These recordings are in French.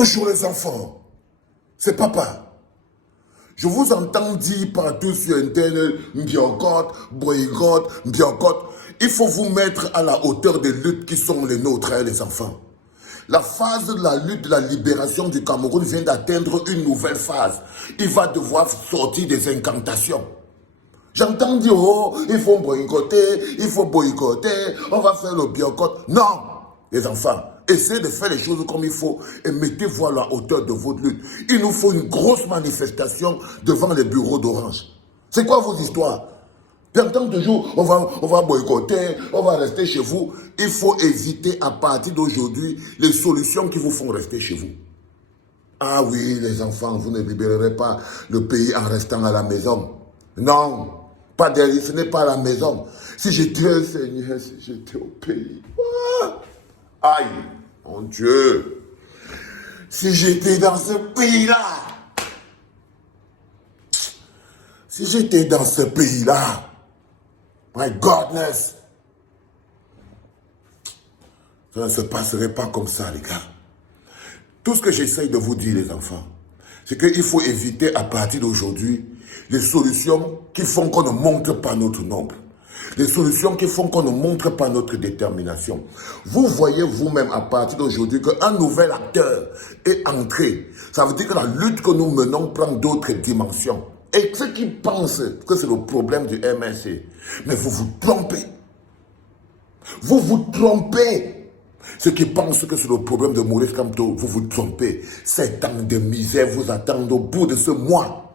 Bonjour les enfants, c'est papa. Je vous entends dire partout sur Internet, Mbiokot, boycott, Mbiokot. Il faut vous mettre à la hauteur des luttes qui sont les nôtres, hein, les enfants. La phase de la lutte de la libération du Cameroun vient d'atteindre une nouvelle phase. Il va devoir sortir des incantations. J'entends dire, oh, il faut boycotter, on va faire le boycott. Non, les enfants, essayez de faire les choses comme il faut et mettez-vous à la hauteur de votre lutte. Il nous faut une grosse manifestation devant les bureaux d'Orange. C'est quoi vos histoires? J'entends toujours, on va boycotter, on va rester chez vous. Il faut éviter à partir d'aujourd'hui les solutions qui vous font rester chez vous. Ah oui, les enfants, vous ne libérerez pas le pays en restant à la maison. Non, pas derrière, ce n'est pas à la maison. Si j'étais Seigneur, si j'étais au pays. Ah, aïe, mon Dieu. Si j'étais dans ce pays-là. Si j'étais dans ce pays-là. My godness. Ça ne se passerait pas comme ça, les gars. Tout ce que j'essaye de vous dire, les enfants, c'est qu'il faut éviter à partir d'aujourd'hui les solutions qui font qu'on ne montre pas notre nombre. Les solutions qui font qu'on ne montre pas notre détermination. Vous voyez vous-même à partir d'aujourd'hui qu'un nouvel acteur est entré. Ça veut dire que la lutte que nous menons prend d'autres dimensions. Et ceux qui pensent que c'est le problème du MNC, mais vous vous trompez. Vous vous trompez. Ceux qui pensent que c'est le problème de Maurice Kamto, vous vous trompez. 7 ans de misère vous attendent au bout de ce mois.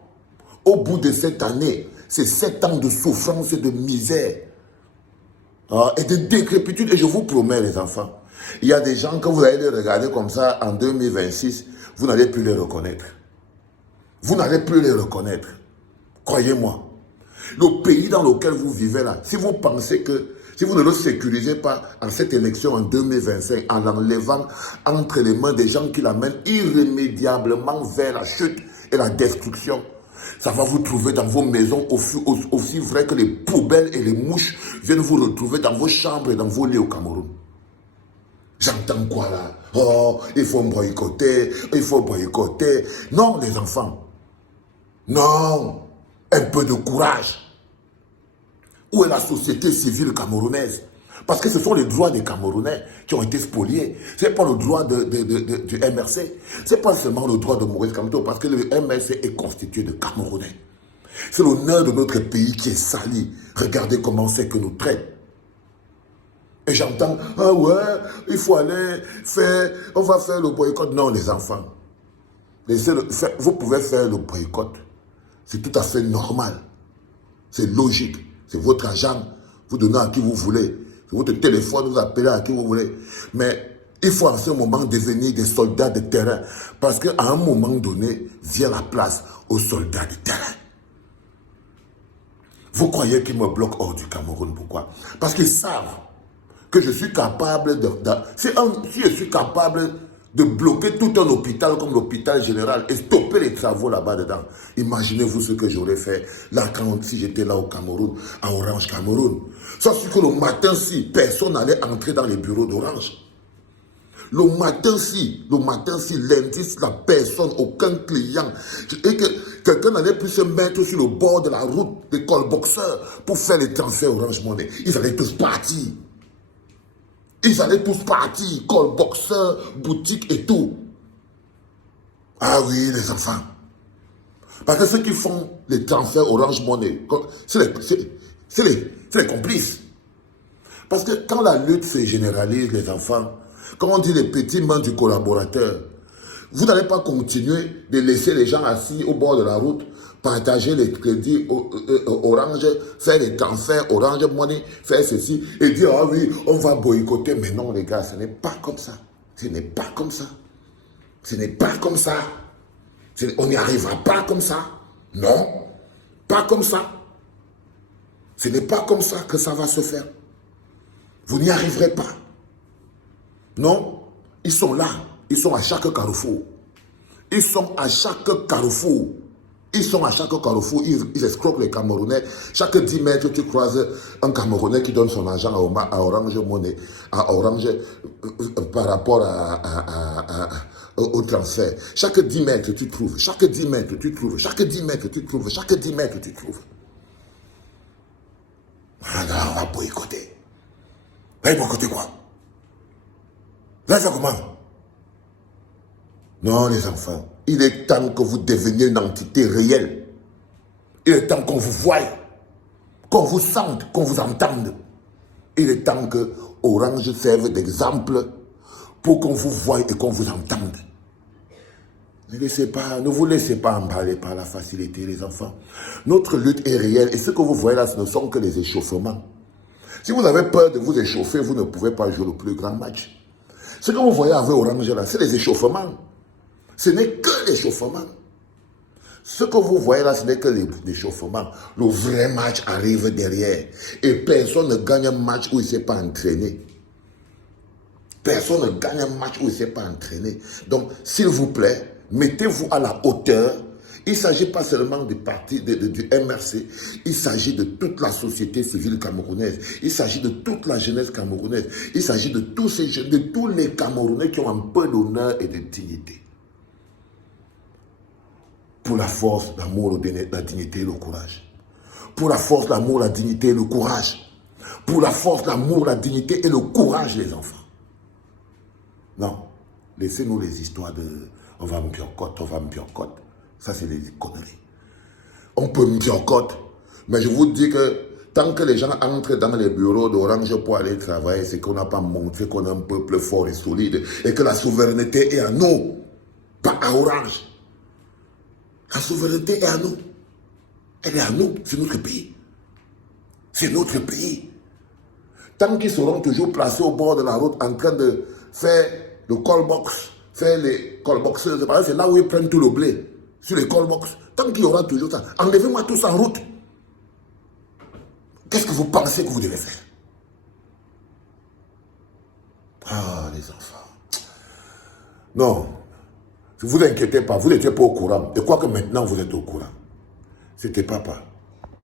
Au bout de cette année, c'est 7 ans de souffrance et de misère. Et de décrépitude. Et je vous promets, les enfants, il y a des gens, quand vous allez les regarder comme ça en 2026, vous n'allez plus les reconnaître. Vous n'allez plus les reconnaître. Croyez-moi. Le pays dans lequel vous vivez là, si vous pensez que, si vous ne le sécurisez pas en cette élection en 2025, en l'enlevant entre les mains des gens qui l'amènent irrémédiablement vers la chute et la destruction, ça va vous trouver dans vos maisons aussi vrai que les poubelles et les mouches viennent vous retrouver dans vos chambres et dans vos lits au Cameroun. J'entends quoi là? Oh, il faut boycotter, il faut boycotter. Non, les enfants. Non. Un peu de courage. Où est la société civile camerounaise? Parce que ce sont les droits des Camerounais qui ont été spoliés. Ce n'est pas le droit du MRC. Ce n'est pas seulement le droit de Maurice Kamto, parce que le MRC est constitué de Camerounais. C'est l'honneur de notre pays qui est sali. Regardez comment c'est que nous traite. Et j'entends, ah ouais, il faut aller faire, on va faire le boycott. Non, les enfants. Vous pouvez faire le boycott. C'est tout à fait normal. C'est logique. C'est votre argent. Vous donnez à qui vous voulez. C'est votre téléphone, vous appelez à qui vous voulez. Mais il faut en ce moment devenir des soldats de terrain. Parce qu'à un moment donné, vient la place aux soldats de terrain. Vous croyez qu'ils me bloquent hors du Cameroun? Pourquoi? Parce qu'ils savent que je suis capable si je suis capable de bloquer tout un hôpital comme l'hôpital général et stopper les travaux là-bas dedans. Imaginez-vous ce que j'aurais fait là si j'étais là au Cameroun, à Orange Cameroun. Sauf que le matin, si personne n'allait entrer dans les bureaux d'Orange. Le matin, si lundi, la personne, aucun client, et que quelqu'un n'allait plus se mettre sur le bord de la route des call-boxeurs pour faire les transferts Orange Money. Ils allaient tous partir. Ils allaient tous partir, call-boxeurs, boutiques et tout. Ah oui, les enfants. Parce que ceux qui font les transferts Orange Money, c'est les complices. Parce que quand la lutte se généralise, les enfants, quand on dit les petites mains du collaborateur, vous n'allez pas continuer de laisser les gens assis au bord de la route, partager les crédits Orange, faire les transferts Orange Money, faire ceci, et dire, ah oui, on va boycotter. Mais non, les gars, ce n'est pas comme ça. Ce n'est pas comme ça. Ce n'est pas comme ça. On n'y arrivera pas comme ça. Non, pas comme ça. Ce n'est pas comme ça que ça va se faire. Vous n'y arriverez pas. Non, ils sont là. Ils sont à chaque carrefour. Ils sont à chaque carrefour. Ils sont à chaque carrefour, ils escroquent les Camerounais. Chaque 10 mètres, tu croises un Camerounais qui donne son argent à Orange Money, à Orange par rapport au transfert. Chaque 10 mètres, tu trouves. Chaque 10 mètres, tu trouves. Chaque 10 mètres, tu trouves. Chaque 10 mètres, tu trouves. On va boycotter. Là, ils boycotter quoi? Là, ça commence. Non, les enfants, il est temps que vous deveniez une entité réelle. Il est temps qu'on vous voie, qu'on vous sente, qu'on vous entende. Il est temps que Orange serve d'exemple pour qu'on vous voie et qu'on vous entende. Ne vous laissez pas emballer par la facilité, les enfants. Notre lutte est réelle et ce que vous voyez là, ce ne sont que les échauffements. Si vous avez peur de vous échauffer, vous ne pouvez pas jouer le plus grand match. Ce que vous voyez avec Orange là, c'est les échauffements. Ce n'est que l'échauffement. Ce que vous voyez là, ce n'est que l'échauffement. Le vrai match arrive derrière. Et personne ne gagne un match où il ne s'est pas entraîné. Personne ne gagne un match où il ne s'est pas entraîné. Donc, s'il vous plaît, mettez-vous à la hauteur. Il ne s'agit pas seulement du parti du MRC, il s'agit de toute la société civile camerounaise, il s'agit de toute la jeunesse camerounaise, il s'agit de tous ces jeunes, de tous les Camerounais qui ont un peu d'honneur et de dignité. Pour la force, l'amour, la dignité et le courage. Pour la force, l'amour, la dignité et le courage. Pour la force, l'amour, la dignité et le courage, les enfants. Non, laissez-nous les histoires de « on va me piocote, on va me piocote ». Ça, c'est des conneries. On peut me piocote, mais je vous dis que tant que les gens entrent dans les bureaux d'Orange pour aller travailler, c'est qu'on n'a pas montré qu'on a un peuple fort et solide et que la souveraineté est à nous, pas à Orange. La souveraineté est à nous. Elle est à nous. C'est notre pays. C'est notre pays. Tant qu'ils seront toujours placés au bord de la route en train de faire le call-box, faire les call-boxers, c'est là où ils prennent tout le blé, sur les call-box. Tant qu'il y aura toujours ça, enlevez-moi tous en route. Qu'est-ce que vous pensez que vous devez faire? Ah, les enfants. Non. Ne vous inquiétez pas, vous n'étiez pas au courant. Et quoi que maintenant vous êtes au courant. C'était papa.